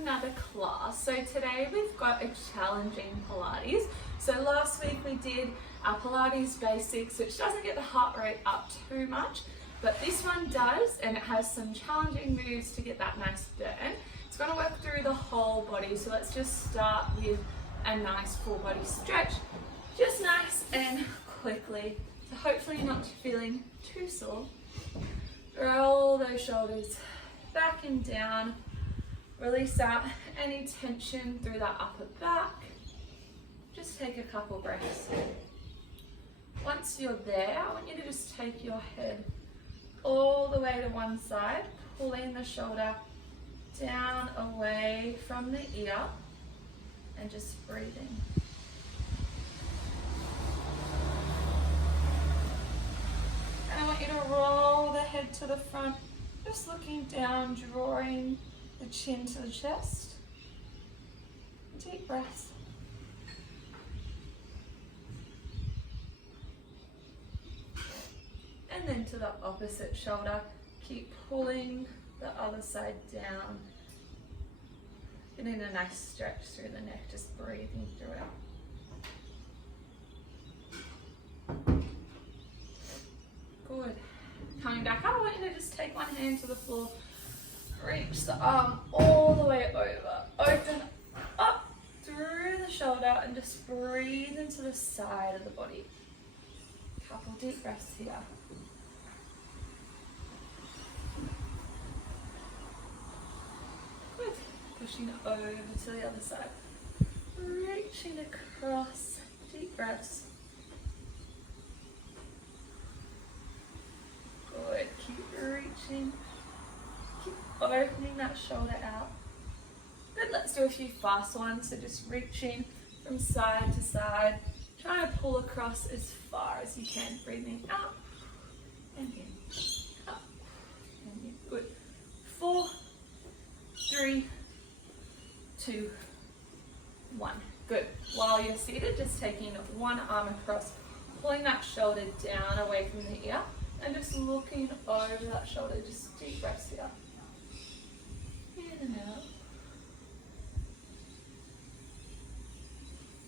another class. So today we've got a challenging Pilates. So last week we did our Pilates basics, which doesn't get the heart rate up too much, but this one does, and it has some challenging moves to get that nice burn. It's going to work through the whole body, so let's just start with a nice full body stretch, just nice and quickly. So hopefully you're not feeling too sore. Roll those shoulders back and down. Release out any tension through that upper back. Just take a couple breaths. Once you're there, I want you to just take your head all the way to one side, pulling the shoulder down away from the ear and just breathing. And I want you to roll the head to the front, just looking down, drawing the chin to the chest. Deep breaths. And then to the opposite shoulder, keep pulling the other side down. Getting a nice stretch through the neck, just breathing through it. Good. Coming back up, I want you to just take one hand to the floor, reach the arm all the way over, open up through the shoulder and just breathe into the side of the body. Couple deep breaths here. Good. Pushing over to the other side. Reaching across, deep breaths. Good. Keep reaching. Keep opening that shoulder out. Good. Let's do a few fast ones. So just reaching from side to side. Try to pull across as far as you can. Breathing out and in. Up and in. Good. 4, 3, 2, 1. Good. While you're seated, just taking one arm across, pulling that shoulder down away from the ear, and just looking over that shoulder. Just deep breaths here. In and out.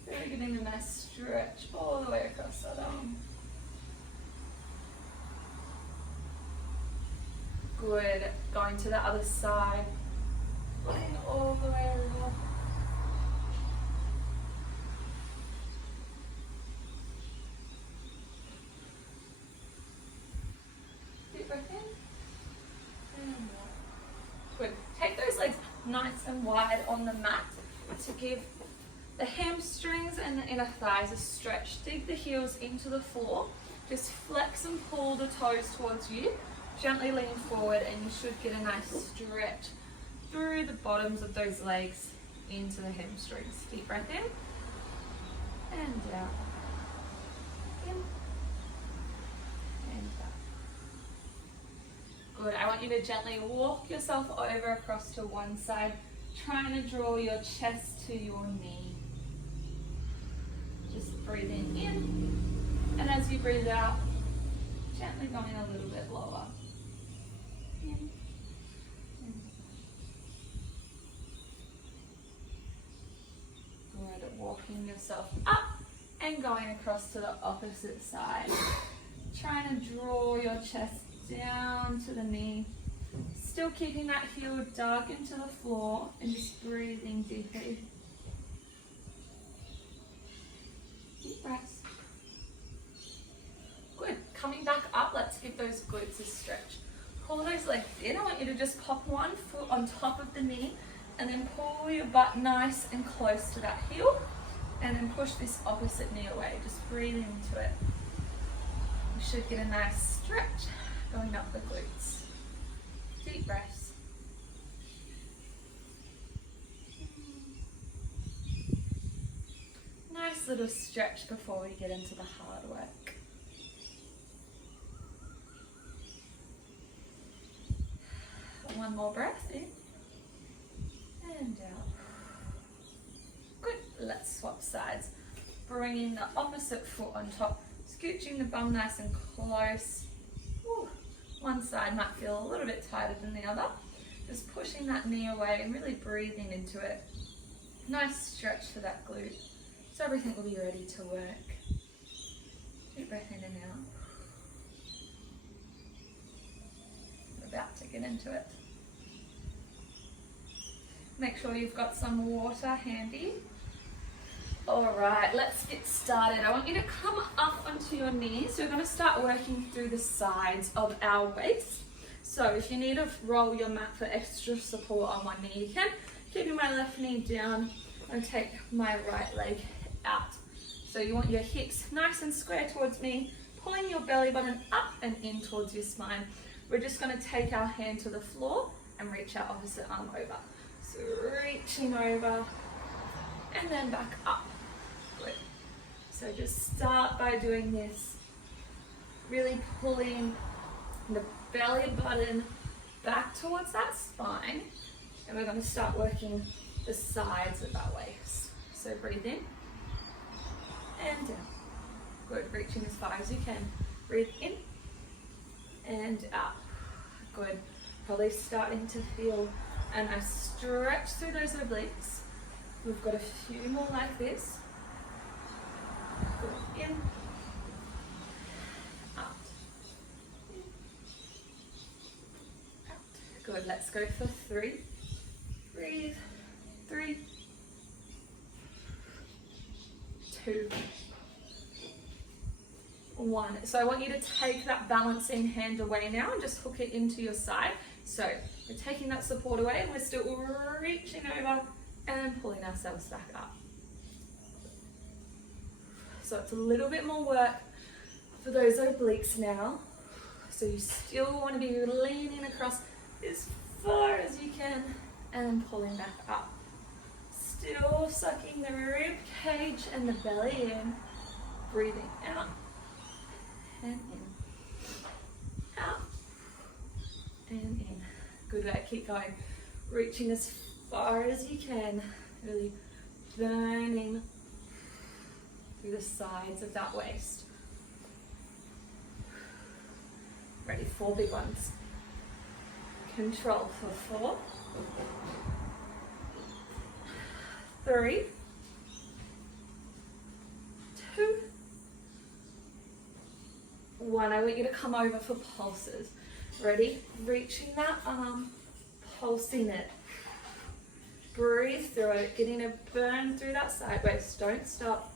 Really getting a nice stretch all the way across that arm. Good. Going to the other side. Pulling all the way over. Deep breath in. And out. Good. Take those legs nice and wide on the mat to give the hamstrings and the inner thighs a stretch. Dig the heels into the floor. Just flex and pull the toes towards you. Gently lean forward and you should get a nice stretch through the bottoms of those legs into the hamstrings. Deep breath in and out. In and out. Good. I want you to gently walk yourself over across to one side, trying to draw your chest to your knee. Just breathing in, and as you breathe out, gently going a little bit lower. In and out. Good. Walking yourself up and going across to the opposite side. Trying to draw your chest down to the knee. Still keeping that heel dug into the floor and just breathing deeply. Deep breaths. Good. Coming back up, let's give those glutes a stretch. Pull those legs in. I want you to just pop one foot on top of the knee and then pull your butt nice and close to that heel and then push this opposite knee away. Just breathing into it. You should get a nice stretch going up the glutes. Deep breaths. Nice little stretch before we get into the hard work. One more breath in and out. Good. Let's swap sides. Bringing the opposite foot on top, scooching the bum nice and close. Woo. One side might feel a little bit tighter than the other. Just pushing that knee away and really breathing into it. Nice stretch for that glute. So everything will be ready to work. Deep breath in and out. We're about to get into it. Make sure you've got some water handy. Alright, let's get started. I want you to come up onto your knees. We're going to start working through the sides of our waist. So if you need to roll your mat for extra support on one knee, you can. Keeping my left knee down, I'm going to take my right leg out. So you want your hips nice and square towards me, pulling your belly button up and in towards your spine. We're just going to take our hand to the floor and reach our opposite arm over. So reaching over and then back up. Good. So just start by doing this, really pulling the belly button back towards that spine, and we're going to start working the sides of our waist. So breathe in and down. Good, reaching as far as you can. Breathe in and out. Good. Probably starting to feel a nice stretch through those obliques. We've got a few more like this. Good. In, out. In, out. Good, let's go for 3. Breathe. 3, 2, 1. So I want you to take that balancing hand away now and just hook it into your side. So we're taking that support away and we're still reaching over and pulling ourselves back up. So it's a little bit more work for those obliques now. So you still want to be leaning across as far as you can and pulling back up. Still sucking the rib cage and the belly in. Breathing out and in. Out and in. Good work, keep going. Reaching as far as you can. Really burning through the sides of that waist. Ready, 4 big ones. Control for 4. 3, 2, 1. I want you to come over for pulses. Ready? Reaching that arm, pulsing it. Breathe through it, getting a burn through that side waist. Don't stop.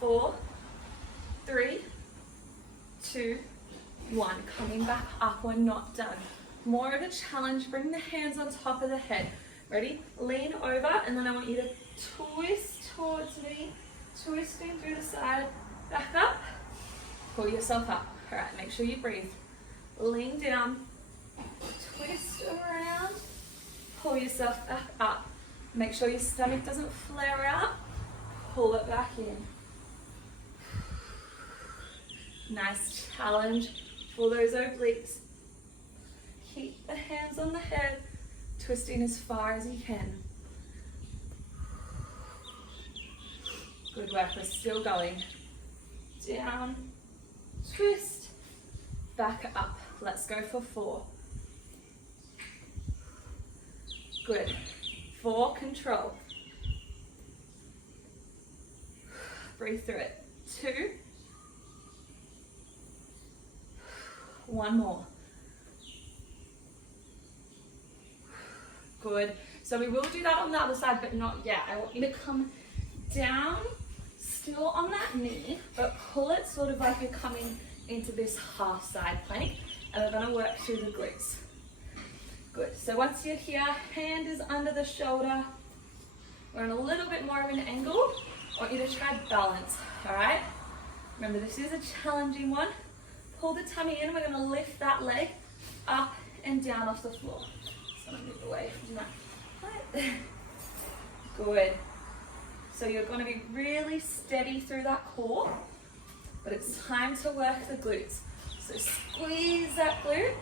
4, 3, 2, 1. Coming back up, we're not done. More of a challenge, bring the hands on top of the head. Ready? Lean over and then I want you to twist towards me, twisting through the side, back up, pull yourself up. All right, make sure you breathe. Lean down, twist around, pull yourself back up. Make sure your stomach doesn't flare out, pull it back in. Nice challenge for those obliques. Keep the hands on the head, twisting as far as you can. Good work, we're still going. Down, twist, back up. Let's go for 4. Good. 4, control. Breathe through it. 2, 1 more. Good. So we will do that on the other side, but not yet. I want you to come down, still on that knee, but pull it sort of like you're coming into this half side plank, and we're going to work through the glutes. Good. So once you're here, hand is under the shoulder. We're in a little bit more of an angle. I want you to try balance, all right? Remember, this is a challenging one. Pull the tummy in. We're going to lift that leg up and down off the floor. So I'm going to move away from that. Good. So you're going to be really steady through that core, but it's time to work the glutes. So squeeze that glute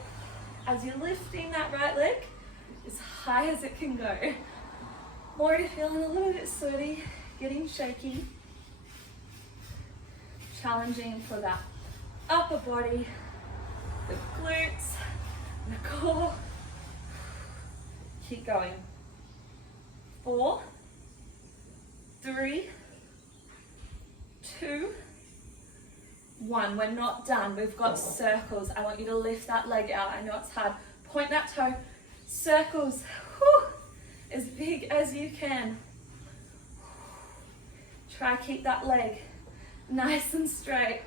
as you're lifting that right leg as high as it can go. Already feeling a little bit sweaty, getting shaky. Challenging for that upper body. the glutes, the core. Keep going. 4, 3, 2, 1. We're not done. We've got circles. I want you to lift that leg out. I know it's hard. Point that toe. Circles. Whew. As big as you can. Try keep that leg nice and straight.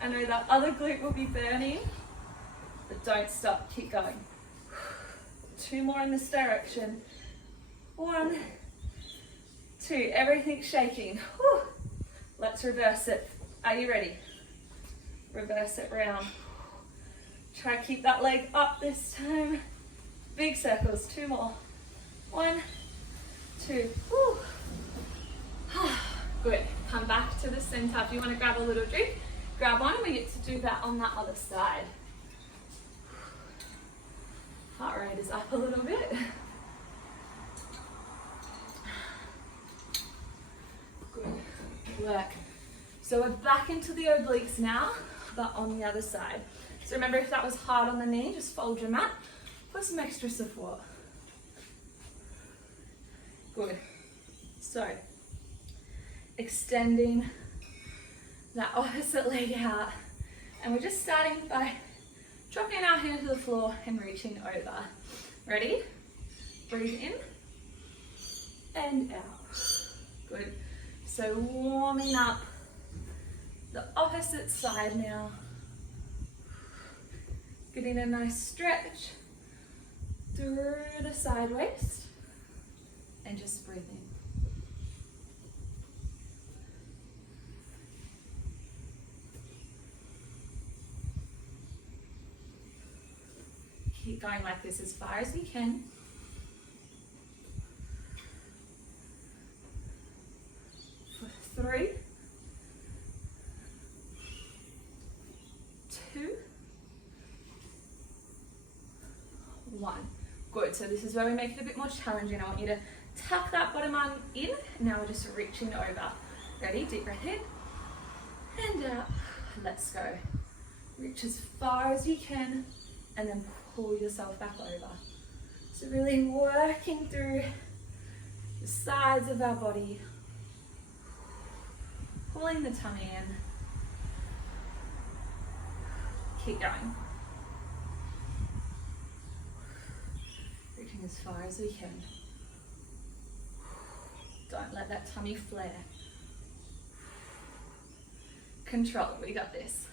I know that other glute will be burning, but don't stop. Keep going. 2 more in this direction. 1, 2. Everything's shaking. Whew. Let's reverse it. Are you ready? Reverse it round. Try to keep that leg up this time. Big circles. 2 more. 1, 2. Whew. Good. Come back to the center. If you want to grab a little drink, grab one. We get to do that on that other side. Heart rate is up a little bit. Good work. So we're back into the obliques now, but on the other side. So remember, if that was hard on the knee, just fold your mat, put some extra support. Good. So, extending that opposite leg out. And we're just starting by dropping our hand to the floor and reaching over. Ready? Breathe in and out. Good. So warming up the opposite side now. Getting a nice stretch through the side waist and just breathe in. Keep going like this as far as you can. For 3, 2, 1. Good. So this is where we make it a bit more challenging. I want you to tuck that bottom arm in. Now we're just reaching over. Ready? Deep breath in and out. Let's go. Reach as far as you can and then pull yourself back over. So really working through the sides of our body, pulling the tummy in. Keep going. Reaching as far as we can. Don't let that tummy flare. Control it. We got this.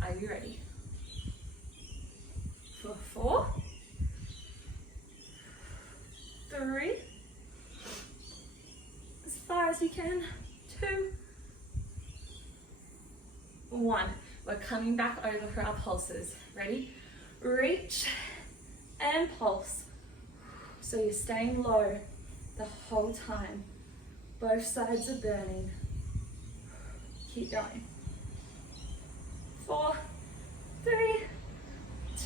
Are you ready? For 4, 3, as far as you can, 2, 1. We're coming back over for our pulses. Ready? Reach and pulse. So you're staying low the whole time. Both sides are burning. Keep going. 4, 3,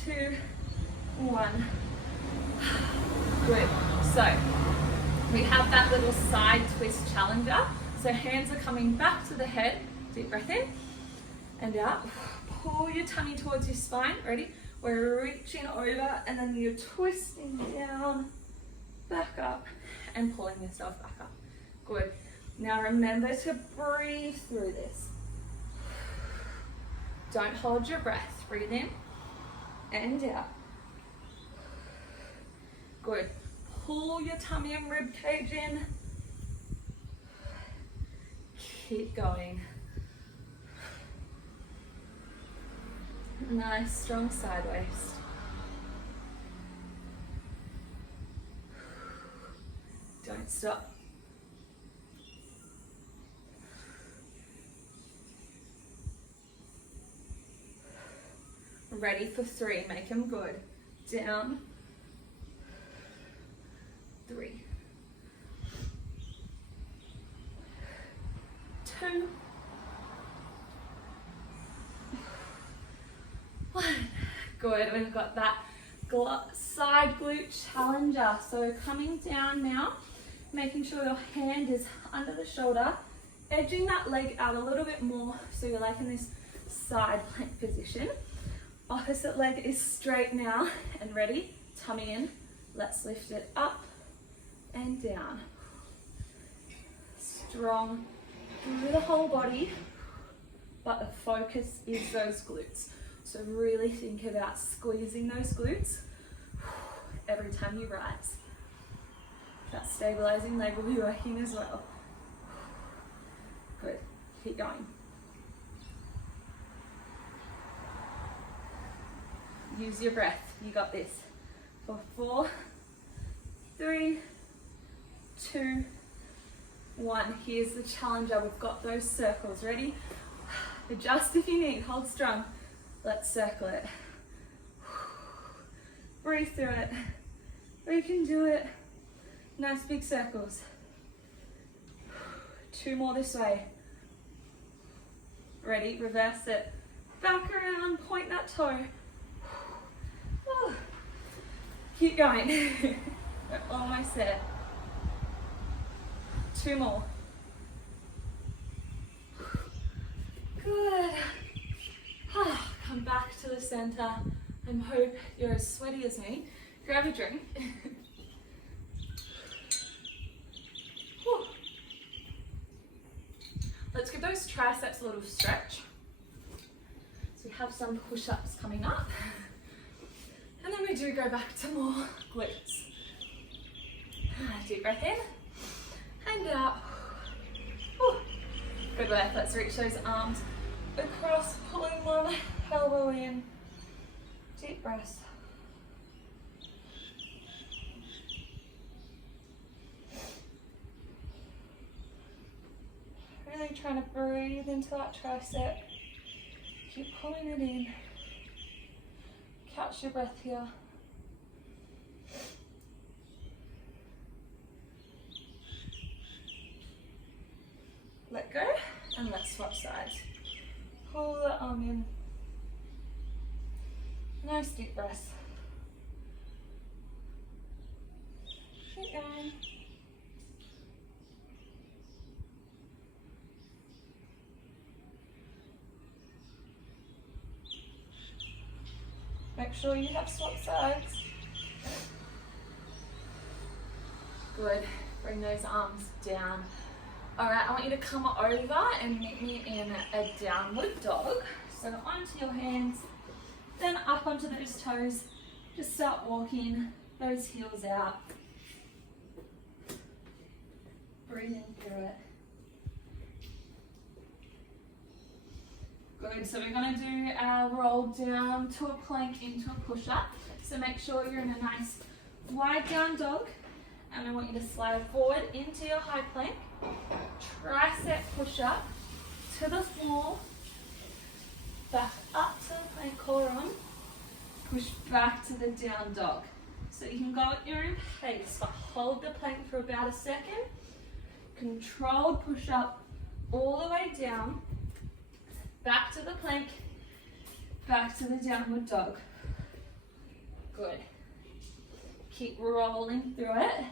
2, 1. Good. So we have that little side twist challenger. So hands are coming back to the head. Deep breath in and out. Pull your tummy towards your spine. Ready? We're reaching over and then you're twisting down, back up and pulling yourself back up. Good. Now remember to breathe through this. Don't hold your breath. Breathe in and out. Good. Pull your tummy and rib cage in. Keep going. Nice, strong side waist. Don't stop. Ready for 3, make them good. Down. 3. 2. 1. Good, we've got that side glute challenger. So coming down now, making sure your hand is under the shoulder, edging that leg out a little bit more so you're like in this side plank position. Opposite leg is straight now and ready. Tummy in. Let's lift it up and down. Strong through the whole body, but the focus is those glutes. So really think about squeezing those glutes every time you rise. That stabilizing leg will be working as well. Good, keep going. Use your breath, you got this. For 4, 3, 2, 1. Here's the challenger. We've got those circles. Ready? Adjust if you need. Hold strong. Let's circle it. Breathe through it. We can do it. Nice big circles. 2 more this way. Ready? Reverse it. Back around. Point that toe. Keep going. We're almost there. 2 more. Good. Come back to the center and hope you're as sweaty as me. Grab a drink. Let's give those triceps a little stretch. So we have some push-ups coming up. And then we do go back to more glutes. Deep breath in and out. Good work. Let's reach those arms across, pulling one elbow in. Deep breath. Really trying to breathe into that tricep. Keep pulling it in. Catch your breath here. Let go and let's swap sides. Pull the arm in. Nice deep breath. Keep going. Make sure you have swap sides. Good. Bring those arms down. Alright, I want you to come over and meet me in a downward dog. So onto your hands, then up onto those toes. Just start walking those heels out. Breathing through it. Good, so we're going to do our roll down to a plank into a push-up. So make sure you're in a nice wide down dog. And I want you to slide forward into your high plank. Tricep push up to the floor. Back up to the plank, collar on. Push back to the down dog. So you can go at your own pace, but hold the plank for about a second. Controlled push up all the way down. Back to the plank, back to the downward dog. Good. Keep rolling through it.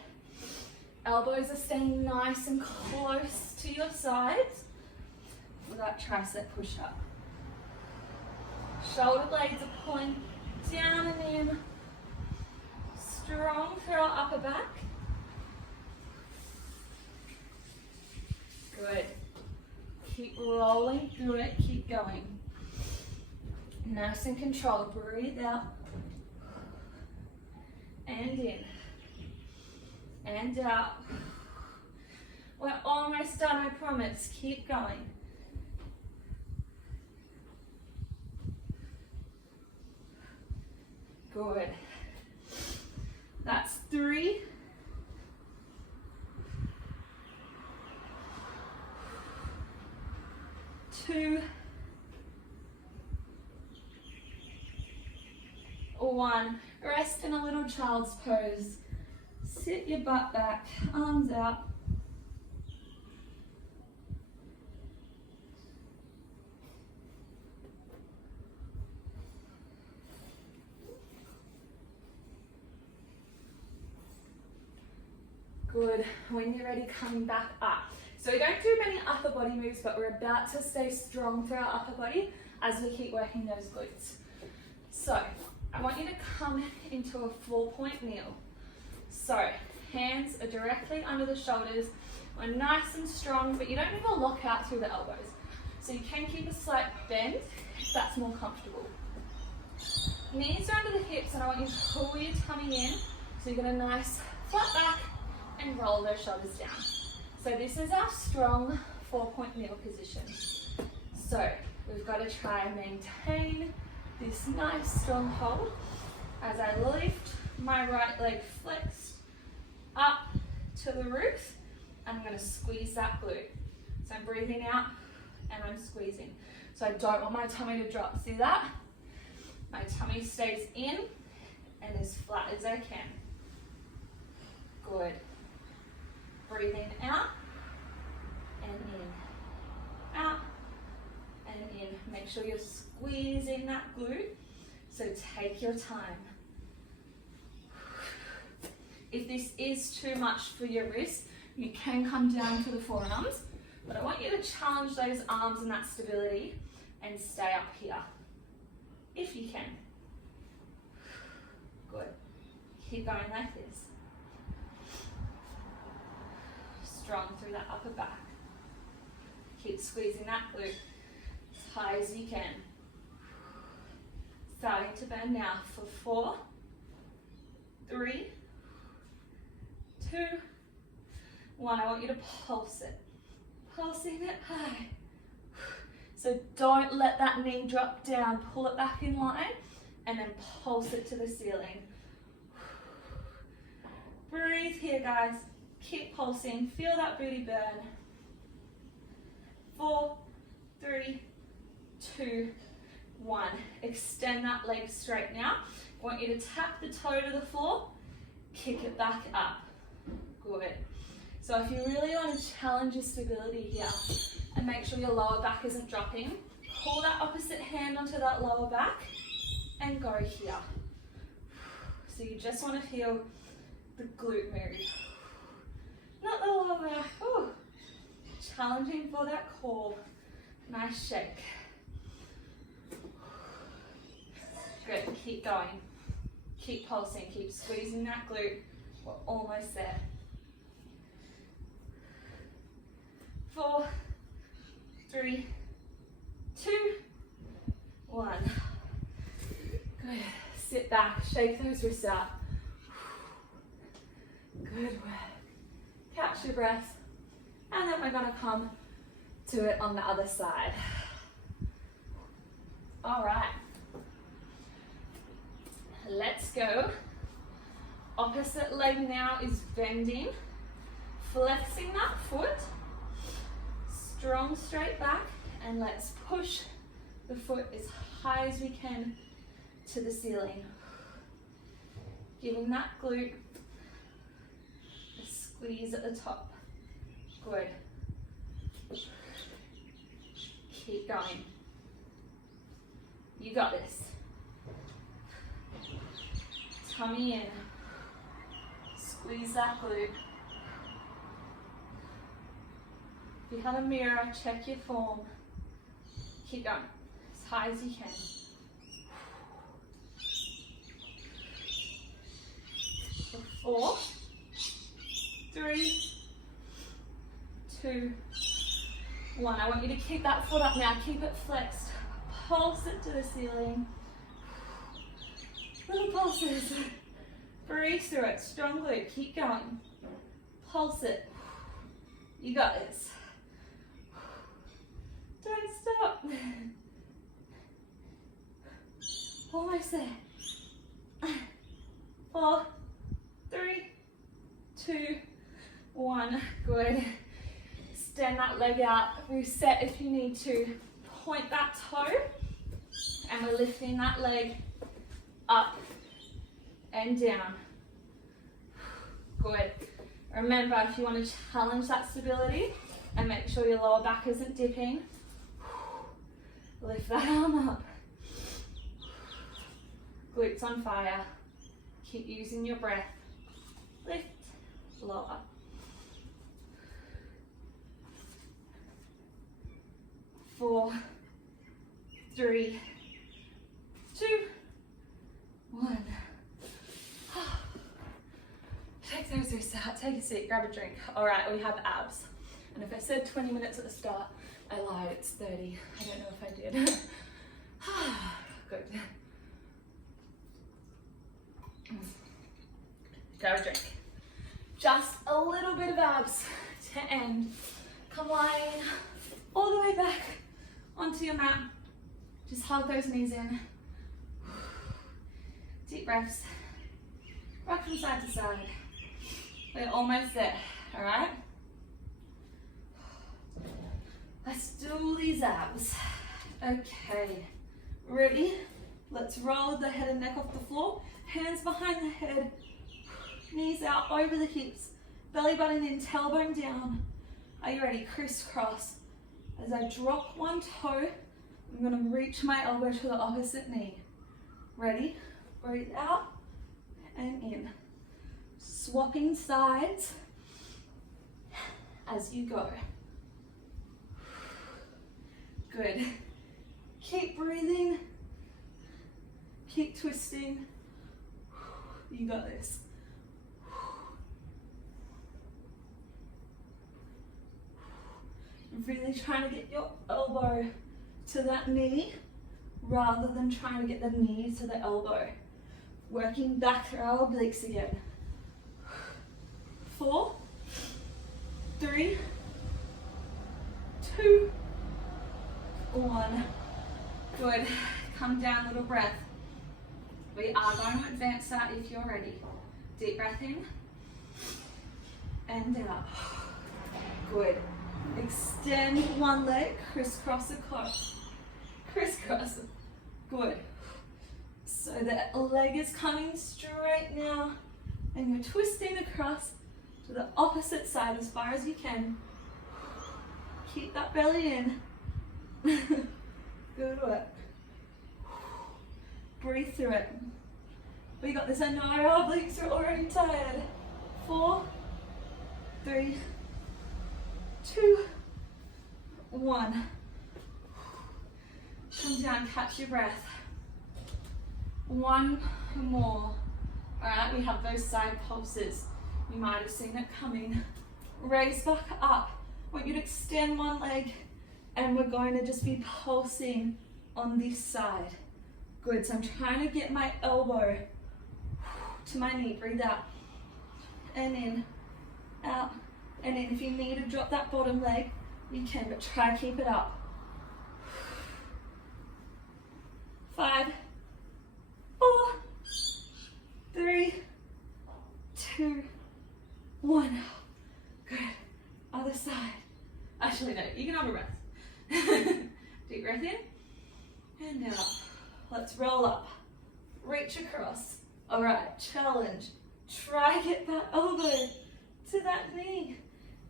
Elbows are staying nice and close to your sides for that tricep push up. Shoulder blades are pulling down and in. Strong through our upper back. Good. Keep rolling through it, keep going. Nice and controlled. Breathe out. And in. And out. We're almost done, I promise. Keep going. Good. That's 3. 2, 1. Rest in a little child's pose. Sit your butt back, arms out. Good. When you're ready, coming back up. So we don't do many upper body moves, but we're about to stay strong through our upper body. as we keep working those glutes. So I want you to come into a 4-point kneel. So hands are directly under the shoulders. We're nice and strong, but you don't need to lock out through the elbows. So you can keep a slight bend if that's more comfortable. Knees are under the hips, and I want you to pull your tummy in. So you get a nice flat back and roll those shoulders down. So this is our strong 4-point kneel position. So we've got to try and maintain this nice strong hold as I lift my right leg flexed up to the roof, and I'm going to squeeze that glute. So I'm breathing out and I'm squeezing. So I don't want my tummy to drop. See that? My tummy stays in and as flat as I can. Good. Breathing out and in. Out and in. Make sure you're squeezing that glute. So take your time. If this is too much for your wrists, you can come down to the forearms, but I want you to challenge those arms and that stability and stay up here, if you can. Good. Keep going like this. Strong through that upper back. Keep squeezing that glute as high as you can. Starting to bend now for 4, 3, 2, 1. I want you to pulse it. Pulsing it high. So don't let that knee drop down. Pull it back in line and then pulse it to the ceiling. Breathe here, guys. Keep pulsing. Feel that booty burn. 4, 3, 2, 1. Extend that leg straight now. I want you to tap the toe to the floor. Kick it back up. Good. So if you really want to challenge your stability here and make sure your lower back isn't dropping, pull that opposite hand onto that lower back and go here. So you just want to feel the glute move. Not the lower back. Ooh. Challenging for that core. Nice shake. Good. Keep going. Keep pulsing. Keep squeezing that glute. We're almost there. 4, 3, 2, 1. Good. Sit back. Shake those wrists out. Good work. Catch your breath. And then we're going to come to it on the other side. All right. Let's go. Opposite leg now is bending. Flexing that foot. Strong straight back. And let's push the foot as high as we can to the ceiling. Giving that glute a squeeze at the top. Good. Keep going. You got this. Tummy in. Squeeze that glute. If you have a mirror, check your form. Keep going. As high as you can. 4, 3, 2, 1. I want you to keep that foot up now. Keep it flexed. Pulse it to the ceiling. Little pulses. Breathe through it. Strong glute. Keep going. Pulse it. You got this. Don't stop. Almost there. 4, 3, 2, 1. Good. Extend that leg out. Reset if you need to. Point that toe. And we're lifting that leg up and down. Good. Remember, if you want to challenge that stability and make sure your lower back isn't dipping, lift that arm up. Glutes on fire. Keep using your breath. Lift, lower. Four, 3, 2, 1. Take those wrists out, take a seat, grab a drink. All right, we have abs. And if I said 20 minutes at the start, I lied, it's 30. I don't know if I did. Good. Grab a drink. Just a little bit of abs to end. Come lying all the way back onto your mat. Just hug those knees in. Deep breaths. Rock from side to side. We're almost there, all right? Let's do these abs. Okay, ready? Let's roll the head and neck off the floor. Hands behind the head. Knees out over the hips. Belly button in, tailbone down. Are you ready? Crisscross. As I drop one toe, I'm going to reach my elbow to the opposite knee. Ready? Breathe out and in. Swapping sides as you go. Good. Keep breathing. Keep twisting. You got this. Really trying to get your elbow to that knee rather than trying to get the knee to the elbow. Working back through our obliques again. 4, 3, 2, 1. Good. Come down, little breath. We are going to advance that if you're ready. Deep breath in and out. Good. Extend one leg, crisscross across. Crisscross. Good. So the leg is coming straight now, and you're twisting across to the opposite side as far as you can. Keep that belly in. Good work. Breathe through it. We got this. I know our obliques are already tired. 4, 3, 2, 1. Come down, catch your breath. One more. All right, we have those side pulses. You might have seen it coming. Raise back up. I want you to extend one leg, and we're going to just be pulsing on this side. Good, so I'm trying to get my elbow to my knee. Breathe out and in, out and in. If you need to drop that bottom leg, you can, but try to keep it up. 5, 4, 3, 2, 1. Good. Other side. Actually, no, you can have a breath. Deep breath in and out. Let's roll up. Reach across. All right, challenge. Try to get that elbow to that knee.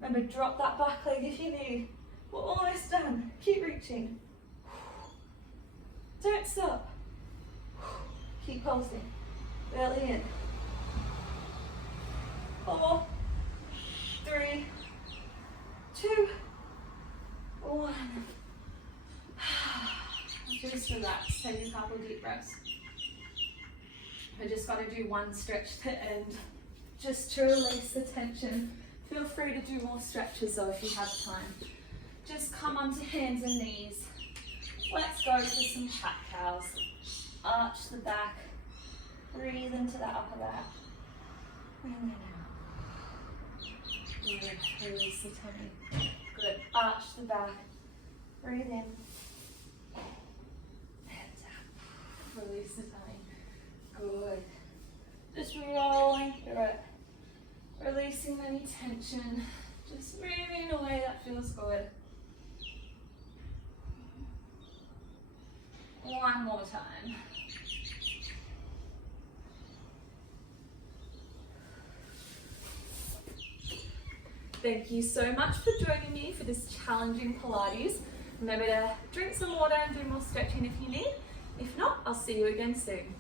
Remember, drop that back leg if you need. We're almost done. Keep reaching. Don't stop. Keep pulsing. Belly in. 4, 3, 2, 1. Just relax. Take a couple deep breaths. I just got to do one stretch to end, just to release the tension. Feel free to do more stretches though if you have time. Just come onto hands and knees. Let's go for some cat cows. Arch the back. Breathe into the upper back. And then out. Good. Release the tummy. Good. Arch the back. Breathe in. Hands out. Release the tummy. Good. Just rolling through it. Releasing any tension. Just moving away. That feels good. One more time. Thank you so much for joining me for this challenging Pilates. Remember to drink some water and do more stretching if you need. If not, I'll see you again soon.